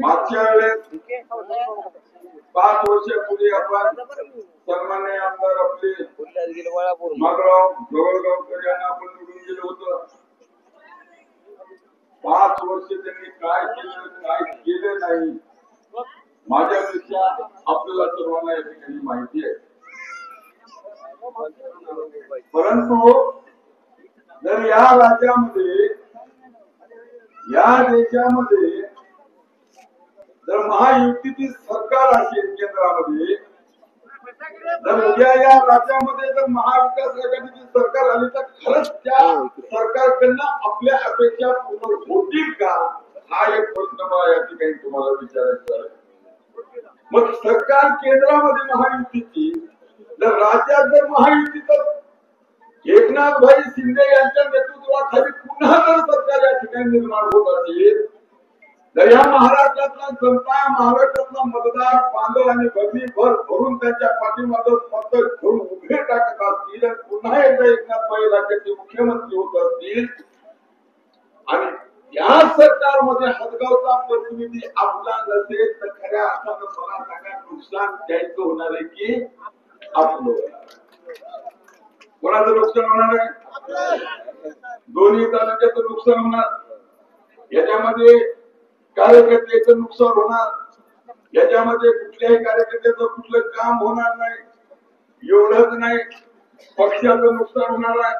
मागच्या वेळेस 5 वर्षापूर्वी आपण सन्माननीय आमदार आपले माधवराव गवळगावकर यांना आपण निवडून गेलो होतो. 5 वर्ष त्यांनी काय केलं काय केलं नाही माझ्यापेक्षा आपल्याला सर्वांना या ठिकाणी माहिती आहे. परंतु जर या राज्यामध्ये या देशामध्ये जर महायुतीची सरकार असेल केंद्रामध्ये, जर उद्या या राज्यामध्ये जर महाविकास आघाडीची सरकार आली तर खरंच त्या सरकारकडनं आपल्या अपेक्षा पूर्ण होतील का, हा एक प्रश्न मला या ठिकाणी तुम्हाला विचारायचा आहे. मग सरकार केंद्रामध्ये महायुतीची, जर राज्यात जर महायुतीचं एकनाथभाई शिंदे यांच्या नेतृत्वाखाली पुन्हा जर सरकार या ठिकाणी निर्माण होत असेल, तर या महाराष्ट्रातला जनता, महाराष्ट्रातला मतदार बांधव आणि भगिनी भर भरून त्यांच्या पाठीमागे मत घेऊन उभे टाकत असतील आणि पुन्हा एकदा एकनाथभाई राज्याचे मुख्यमंत्री होत असतील आणि या सरकारमध्ये हदगावचा प्रतिनिधी आपला नसेल तर खऱ्या अर्थानं मला सांगा नुकसान द्यायचं होणार आहे की आपलं? कोणाचं नुकसान होणार आहे? दोन्ही तालुक्याचं नुकसान होणार. याच्यामध्ये कार्यकर्त्याचं नुकसान होणार, याच्यामध्ये कुठल्याही कार्यकर्त्याचं कुठलं काम होणार नाही. एवढंच नाही, पक्षाचं नुकसान होणार आहे.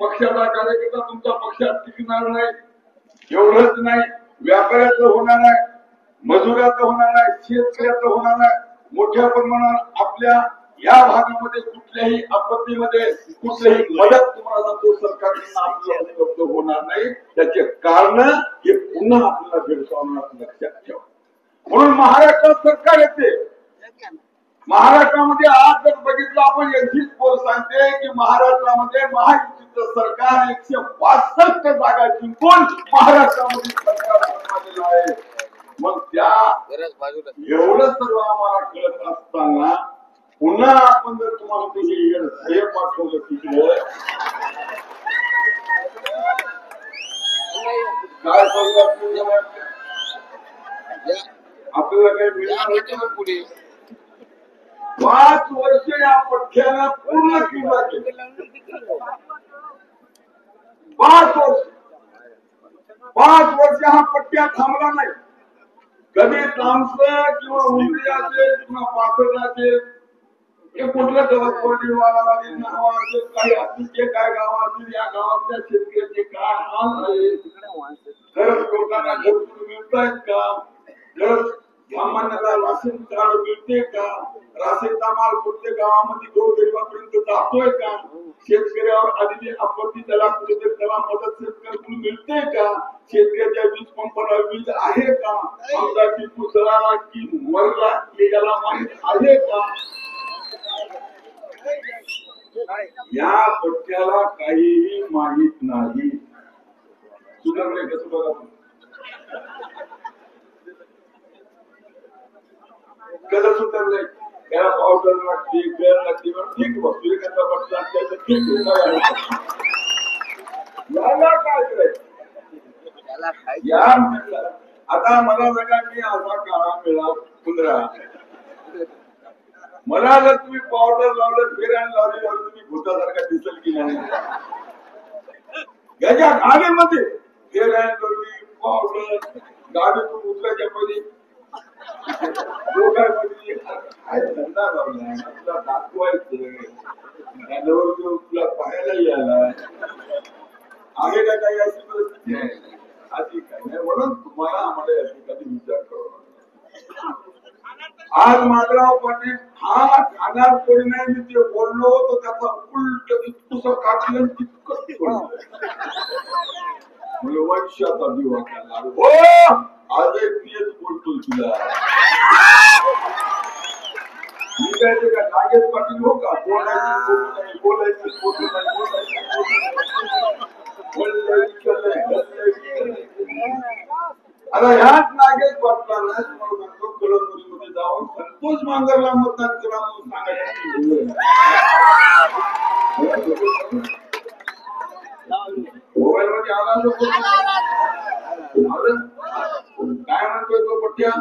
पक्षाचा कार्यकर्ता तुमच्या पक्षात टिकणार नाही. एवढंच नाही, व्यापाऱ्याचं होणार आहे, मजुराचं होणार आहे, शेतकऱ्याचं होणार आहे. मोठ्या प्रमाणात आपल्या या भागामध्ये कुठल्याही आपत्तीमध्ये कुठलीही मदत तुम्हाला तो सरकारकडून होणार नाही. त्याचे कारण हे पुन्हा आपल्याला भेडसावणार लक्षात ठेवा. म्हणून महाराष्ट्रात सरकार येते. महाराष्ट्रामध्ये आज जर बघितलं आपण यांचीच पोल सांगते की महाराष्ट्रामध्ये महायुतीचं सरकार 162 जागा जिंकून महाराष्ट्रामध्ये सरकार आहे. मग त्या एवढं सर्व आम्हाला कळत असताना पुन्हा आपण जर तुम्हाला हे पाठवलं तिकडे काय आपल्याला काही मिळणार पुढे 5 वर्ष या पठ्याला पूर्ण किंवा 5 वर्ष हा पट्ट्या थांबला नाही. कधी तामसं किंवा उमरी असेल किंवा पाथर असेल, हे कुठलं गवतवाडी वालावाडी नाव असेल, काही असतील जे काय गाव असतील, या गावातल्या शेतकऱ्याचे काय हाल आहे, खरंच लोकांना घरकुल मिळत आहेत का, खरंच सामान्याला राशन कार्ड मिळते का, राशनचा माल कुठल्या गावामध्ये गोरगरिबापर्यंत जातोय का, शेतकऱ्यावर आलेली आपत्ती त्याला कुठेतरी त्याला मदत शेतकऱ्याकडून मिळते का, शेतकऱ्याच्या वीज पंपाला वीज आहे का, आमचा टिपू सराला की मरला हे याला माहित आहे का? या पट्ट्याला काहीही माहित नाही. सुधारले कसं बघा, कसं सुधारलंय? त्याला पावडर लागते, गळ लागते, ठीक बघतो एखादा पट्टा ठीक याला काय करायचं? या आता मला बघा मी असा काळा मिळा 15 मला जर तुम्ही पावडर लावलं, फेरायला लावली तुम्ही भूतासारखा दिसेल की नाही? याच्या गाडीमध्ये फेरायला लावली पावडर, गाडीतून उतरायच्या पहिले दोघांमध्ये काय धंदा लावला तुला दाखवायचं, तुला पाहायला यायला आहे का काही अशी परिस्थिती आहे? अशी काही नाही. म्हणून तुम्हाला आम्हाला या ठिकाणी विचार करावा. आज माधवराव पाटील हा खाणार कोणी नाही, मी ते बोललो तर त्याचा उलट इतकं काढलं तितकं वंशाचा दिवा करणार. हो आज एक बोलतो तुला मी काय ते का नागेश पाटील हो का? बोलायचं बोलायचं आता ह्याच नागेश पाटलांना कळमनुरीमध्ये जाऊन संतोष मांगरला मतदान करा म्हणून सांगायचं. मोबाईल मध्ये आला मोठ्या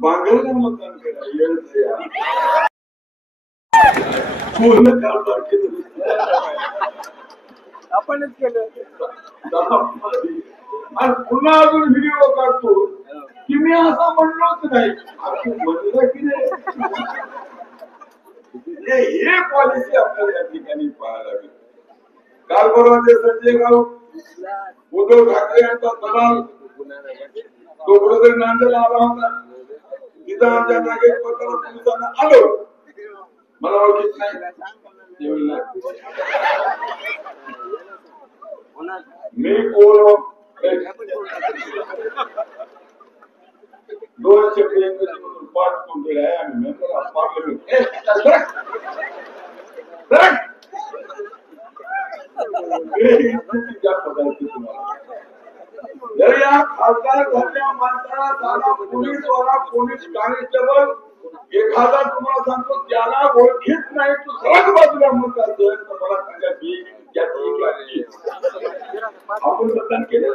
बांगरला मतदान केलं पूर्ण कारभार केलं आपणच केलं आणि पुन्हा अजून व्हिडिओ काढतो की मी असं म्हणलोच नाही म्हणलं की नाही हे पॉलिसी आपल्याला या ठिकाणी पाहायला लागेल. काल परवा ते संजय राऊत उद्धव ठाकरे यांचा दलाल तो कुठेतरी नांदेडला आला होता तिथं आमच्या जागेत पत्र पोलिसांना आलो मला ओळखीत नाही मी कोण 200 पाच कोणते आहे आणि मेंबर ऑफ पार्लमेंट जर या खासदार झालेल्या माणसाला साधा पोलीसवाला पोलीस कॉन्स्टेबल एखादा तुम्हाला सांगतो त्याला ओळखीत नाही तू सगळ्यात बाजूला म्हणत असेल तर मला सांगा मी आपण मतदान केलं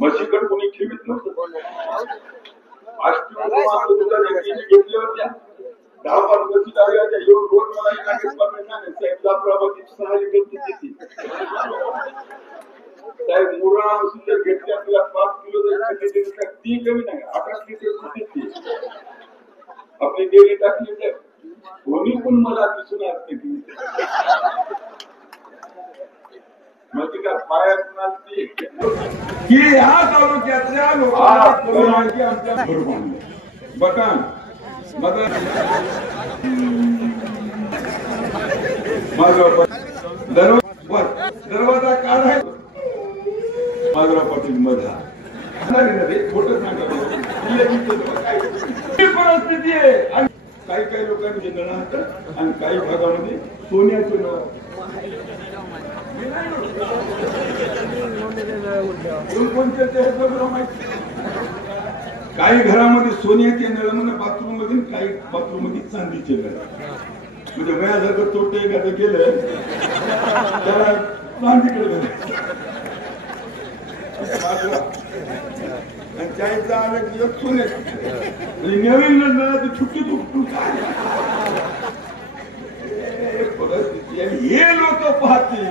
म्हशीकडे कोणी ठेवीत नव्हतं घेतल्या होत्या 10-5 वर्षी लागल्या येऊन रोज मला साहेब मुरा घेतल्या तुला 5 किलो ती कमी नाही 8 लिटर आपली डेअरी टाकली तर कोणी पण मला दिसून असते माहिती का पायात की ह्या तालुक्यातल्या लोकांना आमच्या बघा दरवाजा काढ आहे माधवराव पाटील मधा खोट परिस्थिती आहे. काही काही लोकांचे नळ असतात आणि काही भागामध्ये सोन्याचे नळ काही घरामध्ये सोन्याचे नळ म्हणजे बाथरूम मध्ये काही बाथरूम मध्ये चांदीचे नळ म्हणजे वेळासारखं तोटे एखादं केलं त्याला चांदीकडे चायचा आलं की सोने नवीन नळाची छुट्टी तुटून हे लोक पाहतील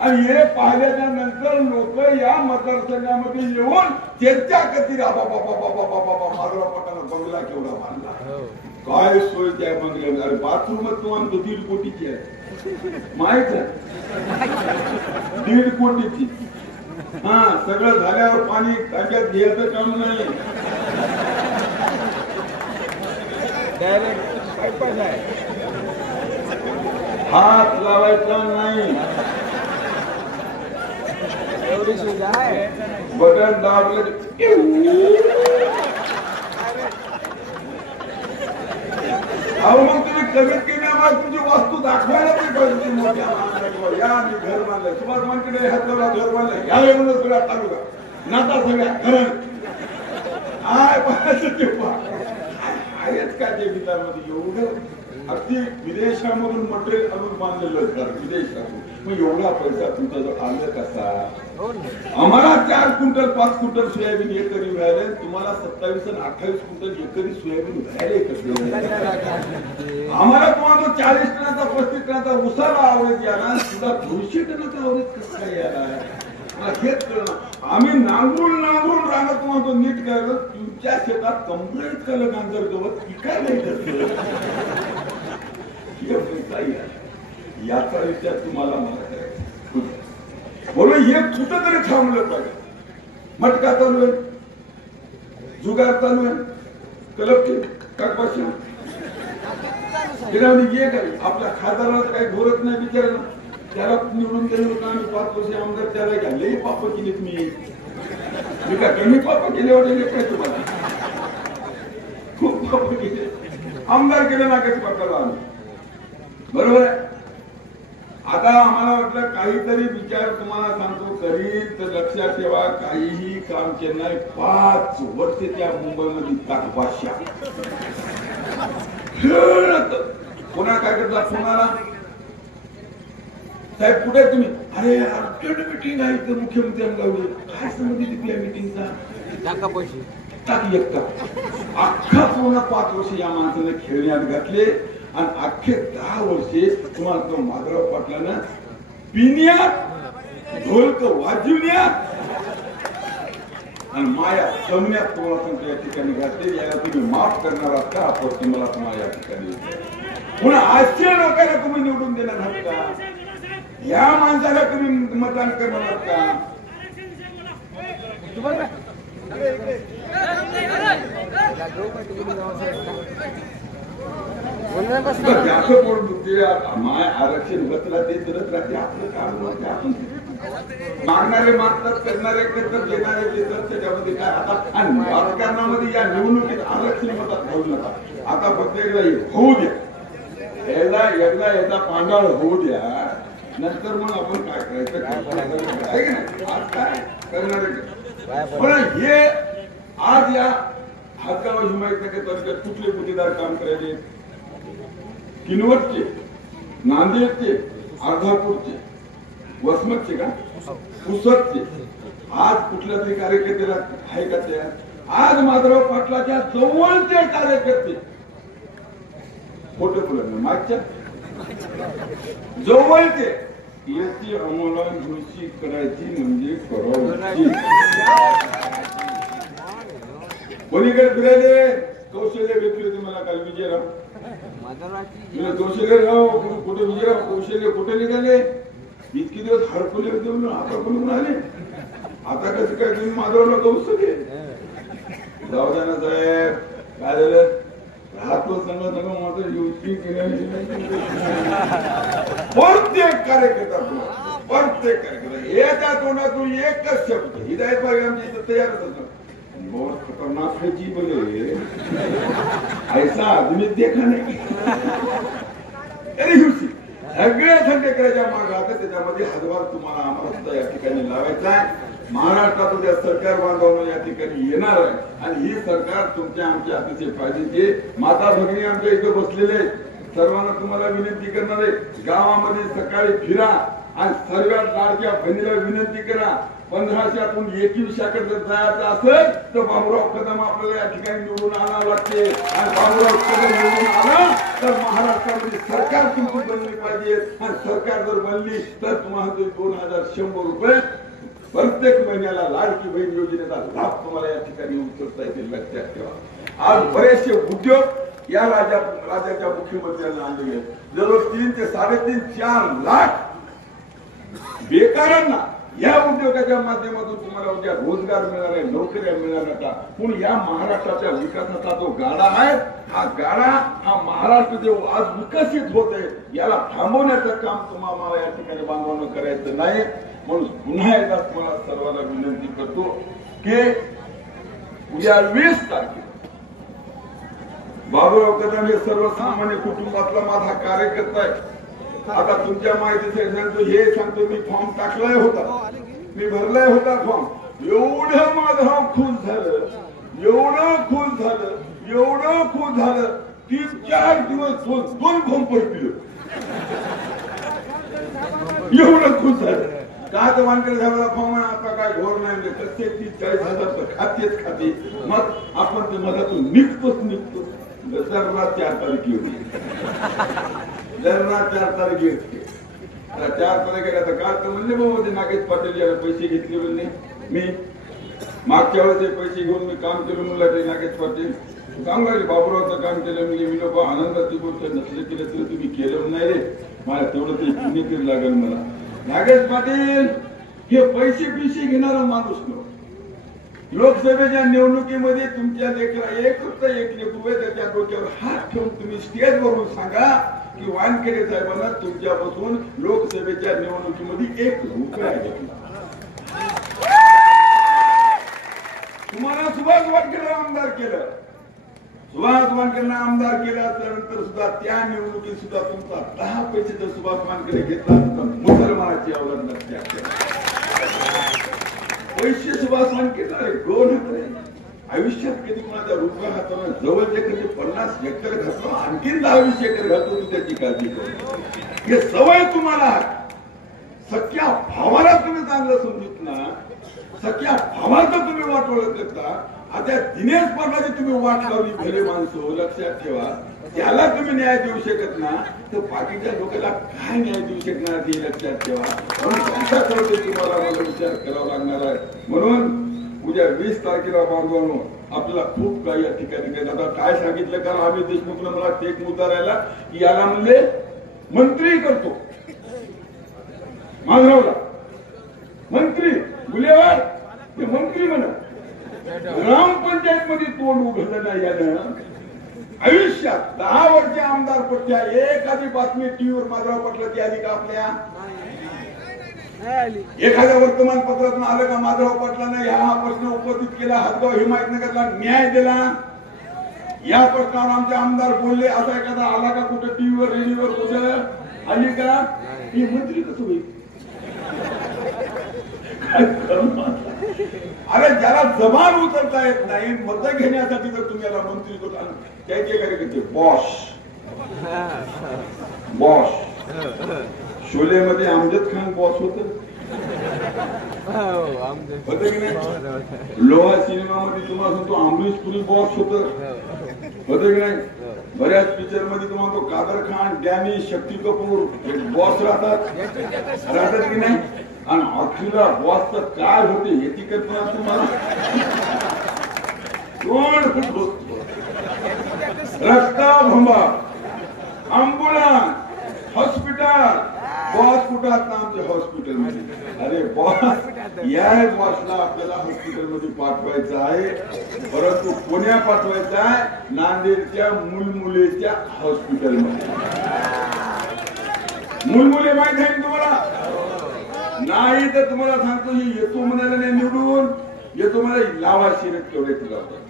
आणि हे पाहिल्याच्या नंतर लोक या मतदारसंघामध्ये येऊन त्यांच्या कधी माधवराव पाटलांना बंगला केवढा बांधला काय सोय त्या बंगल्यामध्ये अरे बाथरूम तुम्हाला 1.5 कोटीची आहे माहित आहे 1.5 कोटीची हा सगळं झाल्यावर पाणी टाक्यात घ्यायचं काम नाही हात लावायचा नाही बटन दाबलं अहो मग तुम्ही कमीत कमी आम्हाला तुमची वस्तू दाखवायला पाहिजे मोठ्या माणसाला या मी घर बांधलं सुभाष मानकडे हातला घर बांधलं या वेळेला सगळ्या तालुका नाता सगळ्या घरण काय पाहायचं तेव्हा आहेच का ते विचारमध्ये एवढं अगदी विदेशामधून मटेरियल आणून बांधलेलं घर विदेशातून मग एवढा पैसा तुमचा जर आलं कसा आम्हाला 4 क्विंटल 5 क्विंटल सोयाबीन एकरी मिळाले तुम्हाला 27 आणि 28 क्विंटल एकरी सोयाबीन मिळाले कसे आम्हाला तुम्हाला 40 टनाचा 35 टनाचा उसाला आवरेज याला सुद्धा 200 टनाचा आवरेज कसं काय याला हेच कळलं आम्ही नांगरून राहणं तुम्हाला नीट करायला तुमच्या शेतात कंप्लेंट केलं नांगर गवत पिकाय नाही याचा विचार तुम्हाला मला करायचा म्हणून हे कुठं तरी थांबलं पाहिजे मटका चालू आहे जुगार चालू आहे कलप काकपाशी ये काय आपल्या खासदाराला काही घोरत नाही विचारलं त्याला निवडून दिलं होतं आम्ही 5 वर्ष आमदार त्याला घ्या लई पाप केलीत मी का कमी पाप केले होते काय तुम्हाला खूप पाप केले आमदार केले ना कधी पकडला आम्ही बरोबर आहे आता आम्हाला वाटलं काहीतरी विचार तुम्हाला सांगतो करीत तर लक्षात ठेवा काहीही काम केलं नाही 5 वर्ष त्या मुंबईमध्ये काकपाशा काय करता कोणाला साहेब कुठे तुम्ही अरे अर्जंट मीटिंग आहे तर मुख्यमंत्र्यांना लावली काय संबंधित तुझ्या मीटिंगचा पैसे टाकी एकटा अख्खा पूर्ण 5 वर्ष या माणसाने खेळण्यात घातले आणि अख्खे 10 वर्षे तुम्हाला तो माधवराव पाटलानं पिण्यात ढोलक वाजवण्यात आणि माया जमण्यात तुम्हाला सांगतो या ठिकाणी घातले याला तुम्ही माफ करणार आहात का आपण मला तुम्हाला या ठिकाणी पुन्हा आजच्या लोकांना तुम्ही निवडून देणार आहात का या माणसाला तुम्ही मतदान करणार आहात का आरक्षण बसला ते करत राहते आपलं काम आपण मागणारे मागतात करणारे करतात देणारे देतात त्याच्यामध्ये काय आता आणि राजकारणामध्ये या निवडणुकीत आरक्षण मतात होऊ नका आता फक्त एकदा होऊ द्या एकदा पांढळ होऊ द्या नंतर मग आपण काय करायचं आहे की नाही आज काय करणारे पण हे आज या हातगाव हिमायतनगर तालुक्यात कुठले गुन्हेगार काम करायचे किनवटचे नांदेडचे अर्धापूरचे वसमतचे का पुसदचे आज कुठल्या तरी कार्यकर्त्याला आहे का त्या आज माधवराव पाटलाच्या जवळचे कार्यकर्ते खोटे बोलत मागच्या जवळचे याची आम्हाला घोषित करायची म्हणजे करायची कोणीकडे फिरायले कौशल्य भेटले तुम्हाला काल विजयराव कौशल्यराव कुठे विजयराव कौशल्य कुठे निघाले इतके दिवस हरपले होते म्हणून आता कोणी आले आता कसं काय तुम्ही माधवरावला कौशल्य जाऊ द्या ना साहेब काय झालं राहतो सांगा माझं युती प्रत्येक कार्यकर्ता प्रत्येक कार्यकर्ता याच्या तोंडातून एकच शब्द हिदायत बाग आमची इथं तयारच होतं बहुत खतरनाक है जी बोले ऐसा आदमी देखा नहीं सगळ्या थंडेकराच्या माग आता त्याच्यामध्ये हातभार तुम्हाला आम्हाला सुद्धा या ठिकाणी लावायचा आहे महाराष्ट्रात उद्या सरकार बांधवणं या ठिकाणी येणार आहे आणि ही सरकार तुमच्या आमच्या अतिशय फायद्याची माता भगिनी आमच्या इथं बसलेले सर्वांना तुम्हाला विनंती करणार आहे गावामध्ये सकाळी फिरा आणि सर्व लाडक्या बहिणीला विनंती करा 1500तून 2100कडे जर जायचं असेल तर बाबूराव कदम आपल्याला या ठिकाणी निवडून आणावं लागते आणि बाबूराव कदम निवडून आला तर महाराष्ट्रामध्ये सरकार तुमची बनली पाहिजे आणि सरकार जर बनली तर तुम्हाला 2100 रुपये प्रत्येक महिन्याला लाडकी बहीण योजनेचा लाभ तुम्हाला या ठिकाणी उचलता येतील लक्षात ठेवा आज बरेचसे उद्योग या राज्याच्या मुख्यमंत्र्यांना आणले जवळ 3 ते 3.5 4 लाख बेकारांना या उद्योगाच्या माध्यमातून तुम्हाला उद्या रोजगार मिळणार आहे नोकऱ्या मिळणार का पण या महाराष्ट्राच्या विकासाचा जो गाडा आहे हा गाडा हा महाराष्ट्र जो आज विकसित होत आहे याला थांबवण्याचं काम तुम्हाला या ठिकाणी बांधवांना करायचं नाही म्हणून पुन्हा एकदा तुम्हाला सर्वांना विनंती करतो की उद्या 20 तारखेला बाबूराव कदम हे सर्वसामान्य कुटुंबातला माझा कार्यकर्ता आहे आता तुमच्या माहितीसाठी सांगतो हे सांगतो मी फॉर्म टाकलाय होता मी भरलाय होता फॉर्म एवढं माझं खुश झालं एवढं खुश झालं 3-4 दिवस 2 फॉर्म पडतील एवढं खुश झालं का तर वानकडे साहेबाला फॉर्म आहे आता काय घोर नाही कसे 30-40 हजार खाते मग आपण ते मधातून निघतो दसरा 4 तारखे होती दरना 4 तारखे 4 तारखेला तर काल तर म्हणले बाबा ते नागेश पाटील याला पैसे घेतले म्हणले मी मागच्या वेळेस पैसे घेऊन मी काम केलं म्हणलं ते नागेश पाटील सांगायचे बाबूरावचं काम केलं म्हणजे मी लोक आनंदाची गोष्ट नसले केलं तरी तुम्ही केलं नाही रे मला तेवढं तरी पुण्यकीर लागेल मला नागेश पाटील हे पैसे घेणारा माणूस नव्हता लोकसभेच्या निवडणुकीमध्ये तुमच्या लेकरा फक्त 1 रुपये त्याच्या डोक्यावर हात ठेवून तुम्ही स्टेजवरून सांगा की वानखेडे साहेबांना तुमच्यापासून लोकसभेच्या निवडणुकीमध्ये 1 रुपया घेतला तुम्हाला सुभाष वानखेडे आमदार केलं सुभाष वानखेडेंना आमदार केला त्यानंतर सुद्धा त्या निवडणुकीत सुद्धा तुमचा 10 पैसे जर सुभाष वानखेडे घेतला तर मुसलमानाची अवलंबन नसते पैसे सुभाष वानखेडे 2 हजार आयुष्यात कधी कोणाच्या रुपया हाताने जवळचे कधी 50 एकर घातलो आणखीन 10-20 एकर घातलो तू त्याची काळजी करू. हे सवय तुम्हाला सख्या भावाला तुम्ही चांगलं समजत ना, सख्या भावाचं तुम्ही वाटोळ करता. आता दिनेश पाटलाची तुम्ही वाट लावली भले माणसं, लक्षात ठेवा. त्याला तुम्ही न्याय देऊ शकत ना तर बाकीच्या लोकांना काय न्याय देऊ शकणार हे लक्षात ठेवा. म्हणून तुम्हाला मला विचार करावा लागणार आहे. म्हणून उद्या 20 तारखेला बांधवांनो आपल्याला खूप काही या ठिकाणी आता काय सांगितलं कारण आम्ही देशमुखला मला एक मुद्दा राहिला की याला म्हणले मंत्री करतो माधवला मंत्री गुलेवार हे मंत्री म्हणा ग्रामपंचायत मध्ये तोंड उघडलं नाही यानं. आयुष्यात 10 वर्ष आमदार पट्ट्या एखादी बातमी टीव्हीवर माधवराव पाटलाची आली का आपल्या एखाद्या वर्तमानपत्रातून आलं का माधवराव पाटलाने हा प्रश्न उपस्थित केला, हदगाव हिमायतनगरला न्याय दिला, या प्रश्नावर आमचे आमदार बोलले, असा एखादा आला का कुठं टीव्हीवर रेडिओवर कुठं आली का? ही मंत्री कसं होईल? अरे ज्याला जबान उचलता येत नाही मत घेण्यासाठी जर तुम्ही याला मंत्री करता त्याचे कार्यकर्ते बॉस बॉस. शोलेमध्ये अमजद खान बॉस होत की नाही? लोहा सिनेमामध्ये तुम्हाला सांगतो अमरीश पुरी बॉस होत की नाही? बऱ्याच पिक्चर मध्ये तुम्हाला तो कादर खान, डॅनी, शक्ती कपूर बॉस राहतात की नाही? आणि अखिला बॉसचं काय होते याची कल्पना तुम्हाला रस्ता भंबा अम्बुलन्स हॉस्पिटल बॉस कुठं असतं आमच्या हॉस्पिटल मध्ये. अरे बॉस या बॉसला आपल्याला हॉस्पिटल मध्ये पाठवायचं आहे परंतु पुण्या पाठवायचं आहे नांदेडच्या मुलमुलेच्या हॉस्पिटल मध्ये. मुलमुले माहित आहे तुम्हाला? नाही तर तुम्हाला सांगतो ही येतो म्हणायला नाही निवडून येतो म्हणाला लावा शिरत तेवढे लावतात.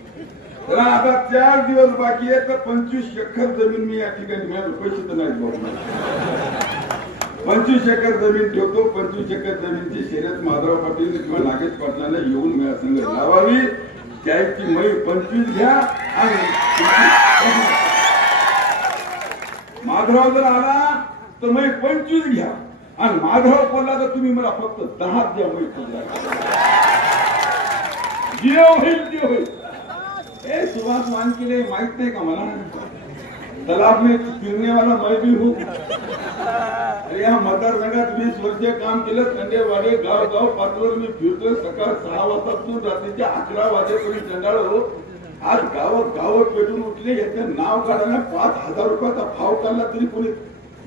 तर आता 4 दिवस बाकी आहे तर 25 एकर जमीन मी या ठिकाणी मिळाल पैसे तर नाही बघणार. 25 एकर जमीन ठेवतो. 25 एकर जमीनची शर्यत माधवराव पाटील किंवा नागेश पाटलांना येऊन मिळा संघ लावावी. त्याची मै 25 घ्या आणि माधवराव जर आला तर मै 25 घ्या आणि माधवराव पडला तर तुम्ही मला फक्त 10 द्या. मै जे होईल ते होईल. ए सुभाष मानकिले माहित नाही का मला? तालाब में फिरने वाला मैं भी हूँ. अरे या मतदारसंघात 20 वर्ष काम केलं. खंडेवाडे गाव गाव पातळीवर मी फिरतोय. सकाळ 6 वाजतापासून रात्रीच्या 11 वाजेपर्यंत जंडाळ होत. आज गाव पेटून उठले. याचं नाव काढायला 5,000 रुपयाचा भाव काढला तरी कोणी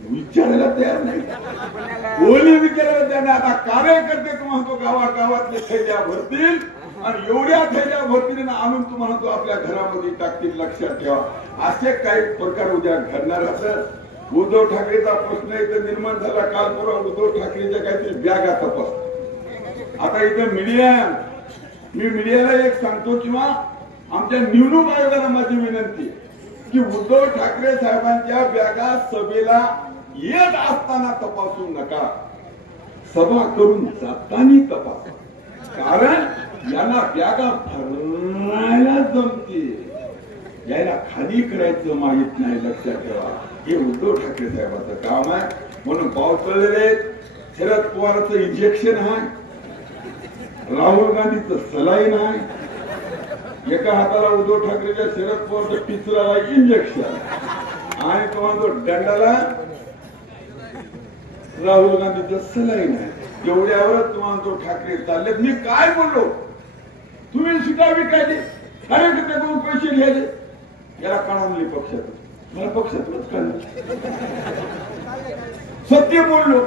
विचारायला तयार नाही. कोणी विचारायला तयार नाही. आता कार्यकर्ते तुम्हाला गावातले थैल्या भरतील आणि एवढ्या थैल्या भरतील आणून तुम्हाला आपल्या घरामध्ये टाकतील. लक्षात ठेवा असे काही प्रकार उद्या घडणार असत. उद्धव ठाकरेचा प्रश्न इथं निर्माण झाला काल परवा. उद्धव ठाकरेच्या काहीतरी बॅगा तपास. आता इथं मी मीडियाला एक सांगतो किंवा आमच्या निवडणूक आयोगाला माझी विनंती की उद्धव ठाकरे साहेबांच्या बॅगा सभेला येत असताना तपासू नका. सभा करून जाताना तपासा. कारण यांना बॅगा भरायला जमते यायला खाली करायचं माहित नाही. लक्षात ठेवा हे उद्धव ठाकरे साहेबांचं काम आहे. म्हणून पावसाळले शरद पवारचं इंजेक्शन आहे, राहुल गांधीचं सलाईन आहे. एका हाताला उद्धव ठाकरेच्या शरद पवारचं पिचराला इंजेक्शन आणि तुम्हाला दंडाला राहुल गांधीचं सलाईन आहे. एवढ्यावरच तुम्हाला तो ठाकरे चालले. मी काय बोललो? तुम्ही सीटा विकायचे कार्यकर्त्याकडून पैसे घ्यायचे. याला काढा म्हणले पक्षातून. मला पक्षातूनच काढलं. सत्य बोललो.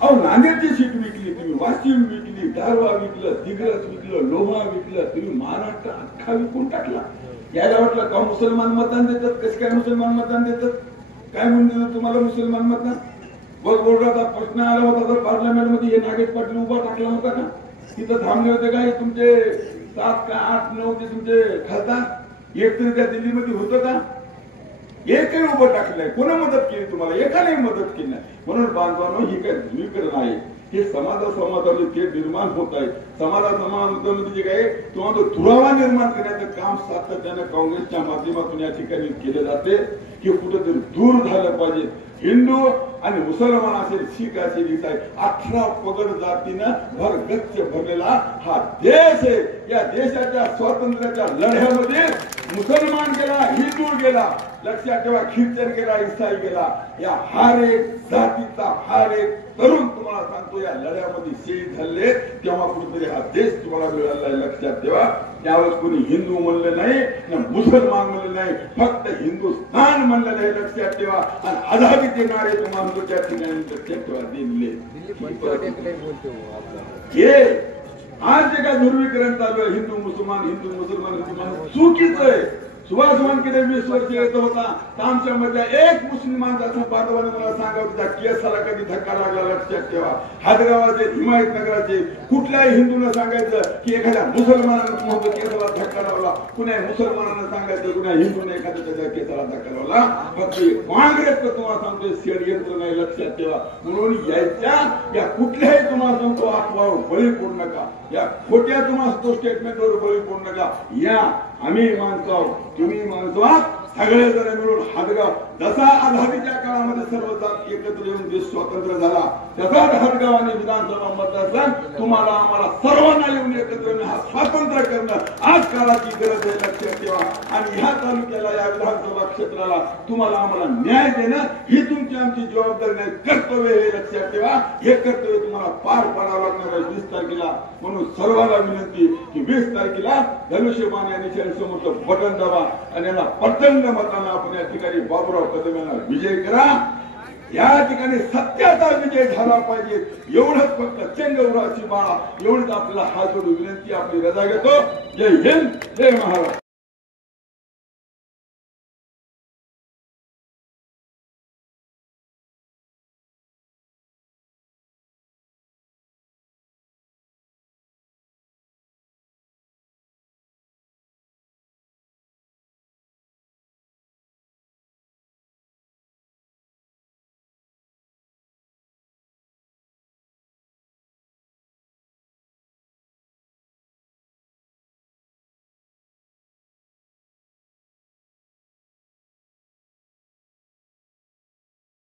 अहो नांदेडची सीट विकली तुम्ही, वाशिम विकली, दारवा विकलं, दिग्रस विकलं, लोहा विकलं. तुम्ही महाराष्ट्र अख्खा विकून टाकला. यायला वाटलं का मुसलमान मतदान देतात? कसं काय मुसलमान मतदान देतात? काय म्हणते तुम्हाला मुसलमान मतदान? बोर्डाचा प्रश्न आला होता तर पार्लमेंट मध्ये हे नागेश पाटील उभा टाकला होता का? तिथं थांबले होते का तुमचे 7 का 8 9 ते तुमचे खासदार? एक तरी त्या दिल्लीमध्ये होतं का? एकही उभं टाकलंय. कोणा मदत केली तुम्हाला? एकाने मदत केली नाही. म्हणून बांधवांनो ही काय ध्रुवीकरण आहे. हे समाजामध्ये ते निर्माण होत आहे. समाजामध्ये जे काय किंवा तो दुरावा निर्माण करण्याचं काम सातत्यानं काँग्रेसच्या माध्यमातून या ठिकाणी केले जाते की कुठेतरी दूर झालं पाहिजे. हिंदू आणि मुसलमान असेल, शीख असेल, इसाई 18 पगड जातीनं भरगच्च भरलेला हा देश आहे. या देशाच्या स्वातंत्र्याच्या लढ्यामध्ये मुसलमान गेला, हिंदू गेला, लक्षात ठेवा, ख्रिश्चन गेला, इसाई गेला, या हर एक जातीचा हर एक तरुण तुम्हाला सांगतो या लढ्यामध्ये शहीद झाले. तेव्हा कुठेतरी हा देश तुम्हाला मिळाला आहे, लक्षात ठेवा. त्यावेळेस कोणी हिंदू म्हणलं नाही ना मुसलमान म्हणलं नाही, फक्त हिंदुस्थान म्हणलं नाही, लक्षात ठेवा. आणि आझादीचे नारे तुम्हाला त्या ठिकाणी लक्षात ठेवा दिले. हे आज जे काय ध्रुवीकरण चालू आहे हिंदू मुसलमान चुकीचं आहे. सुभाष वानखेडे 20 वर्ष येत होता तर आमच्या मधल्या एक मुस्लिमांचा बांधवाने मला सांगावं त्या केसाला कधी धक्का लागला, लक्षात ठेवा. हादगावाचे, हिमायतनगराचे कुठल्याही हिंदूनं सांगायचं की एखाद्या मुसलमानानं केसाला धक्का लावला, कुण्या मुसलमानानं सांगायचं कुण्या हिंदूने एखाद्या त्याच्या केसाला धक्का लावला. फक्त काँग्रेसचं तुम्हाला सांगतोय षडयंत्र नाही, लक्षात ठेवा. म्हणून यायच्या या कुठल्याही तुम्हाला सांगतो अफवावर बळी पडू नका, या खोट्या तुम्हाला सांगतो स्टेटमेंटवर बळी पडू नका. या आम्ही माणसं, तुम्ही माणसं, सगळे जण मिळून हादगाव जसा आझादीच्या काळामध्ये सर्व जात एकत्र येऊन देश स्वतंत्र झाला तसाच हादगाव आणि विधानसभा मतदारसंघ तुम्हाला आम्हाला सर्वांना येऊन एकत्र येऊन हा स्वातंत्र्य करणं आज काळाची गरज आहे, लक्षात ठेवा. आणि ह्या तालुक्याला या विधानसभा क्षेत्राला तुम्हाला आम्हाला न्याय देणं ही तुमची आमची जबाबदारी नाही, कर्तव्य हे, लक्षात ठेवा. हे कर्तव्य तुम्हाला पार पाडावं लागणार आहे 20 तारखेला. म्हणून सर्वांना विनंती की 20 तारखेला धनुष्यबाण या निशाणीसमोरचं बटन दाबा आणि यांना प्रचंड मतांना आपण या ठिकाणी बाबूराव कदम यांना विजय करा. या ठिकाणी सत्याचा विजय झाला पाहिजे, एवढंच फक्त चंद्रवराची बाळा, एवढीच आपल्याला हात जोडून विनंती, आपली रजा घेतो. जय हिंद, जय महाराष्ट्र.